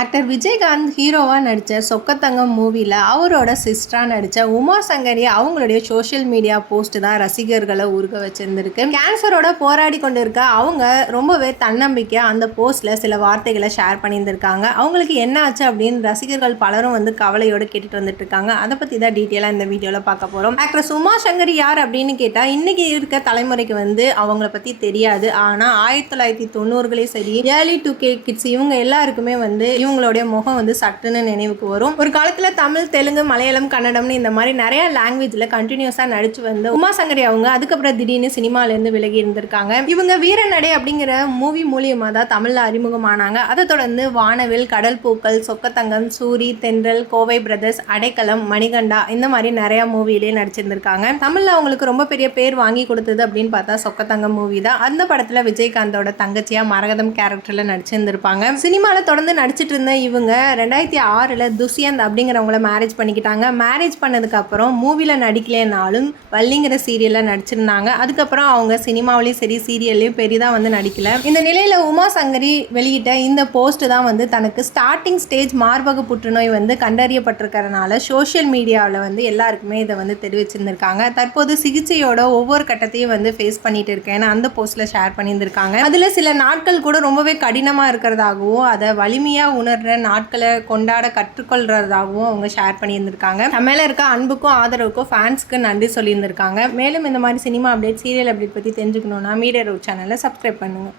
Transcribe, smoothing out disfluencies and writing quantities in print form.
Actor Vijayakanth ஹீரோவாக நடித்த சொக்கத்தங்கம் மூவியில் அவரோட சிஸ்டராக நடித்த உமா சங்கரி அவங்களுடைய சோஷியல் மீடியா போஸ்ட் தான் ரசிகர்களை உருக வச்சிருந்திருக்கு. கேன்சரோட போராடி கொண்டு இருக்க அவங்க ரொம்பவே தன்னம்பிக்கையாக அந்த போஸ்ட்டில் சில வார்த்தைகளை ஷேர் பண்ணியிருந்திருக்காங்க. அவங்களுக்கு என்ன ஆச்சு அப்படின்னு ரசிகர்கள் பலரும் கவலையோடு கேட்டுட்டு வந்துட்டு இருக்காங்க. அதை பற்றி தான் டீட்டெயிலாக இந்த வீடியோவில் பார்க்க போகிறோம். ஆக்ட்ரஸ் உமா சங்கரி யார் அப்படின்னு கேட்டால் இன்றைக்கி இருக்க தலைமுறைக்கு அவங்கள பற்றி தெரியாது. ஆனால் 1990களே சரி, ஏர்லி 2K கிட்ஸ் இவங்க எல்லாருக்குமே இவங்களுடைய முகம் சட்டுன்னு நினைவுக்கு வரும். ஒரு காலத்தில் தமிழ், தெலுங்கு, மலையாளம், கன்னடம்னு இந்த மாதிரி நிறைய லாங்குவேஜில் கண்டினியூஸாக நடிச்சு உமா சங்கரி அவங்க அதுக்கப்புறம் திடீர்னு சினிமாலேருந்து விலகி இருந்திருக்காங்க. இவங்க வீரநடை அப்படிங்கிற மூவி மூலியமாக தான் தமிழில் அறிமுகமானாங்க. அதை தொடர்ந்து வானவில், கடல் பூக்கள், சொக்கத்தங்கம், சூரி, தென்றல், கோவை பிரதர்ஸ், அடைக்கலம், மணிகண்டா இந்த மாதிரி நிறைய மூவிலே நடிச்சிருந்திருக்காங்க. தமிழில் அவங்களுக்கு ரொம்ப பெரிய பேர் வாங்கி கொடுத்தது அப்படின்னு பார்த்தா சொக்கத்தங்கம் மூவி தான். அந்த படத்தில் விஜயகாந்தோட தங்கச்சியாக மரகதம் கேரக்டரில் நடிச்சிருந்திருப்பாங்க. சினிமாவில் தொடர்ந்து நடிச்சிட்டு இருந்த இவங்க 2006 துஷ்யந்த் அப்படிங்கிறவங்கள மேரேஜ் பண்ணிக்கிட்டாங்க. மேரேஜ் பண்ணதுக்கப்புறம் மூவியில் நடிக்கலைனாலும் வள்ளிங்கிற சீரியலில் நடிச்சிருந்தாங்க. அதுக்கப்புறம் அவங்க சினிமாவிலையும் சரி, சீரியல்லையும் பெரிதாக நடிக்கல. இந்த நிலையில் உமா சங்கரி வெளியிட்ட இந்த போஸ்ட் தான் தனக்கு ஸ்டார்டிங் ஸ்டேஜ் மார்பக புற்றுநோய் கண்டறியப்பட்டிருக்கிறதுனால சோஷியல் மீடியாவில் எல்லாருக்குமே இதை தெரிவிச்சிருந்திருக்காங்க. தற்போது சிகிச்சையோட ஒவ்வொரு கட்டத்தையும் ஃபேஸ் பண்ணிட்டு இருக்கேன்னு அந்த போஸ்ட்டில் ஷேர் பண்ணியிருந்திருக்காங்க. அதில் சில நாட்கள் கூட ரொம்பவே கடினமாக இருக்கிறதாகவும் அதை வலிமையாக உணர்ற நாட்களை கொண்டாட கற்றுக்கொள்றதாகவும் அவங்க ஷேர் பண்ணியிருந்திருக்காங்க. மேலே இருக்க அன்புக்கும் ஆதரவுக்கும் ஃபேன்ஸ்க்கு நன்றி சொல்லியிருந்திருக்காங்க. மேலும் இந்த மாதிரி சினிமா அப்டேட், சீரியல் அப்டேட் பற்றி தெரிஞ்சுக்கணுன்னா மீடியா ரூட் சேனலை சப்ஸ்கிரைப் பண்ணுங்கள்.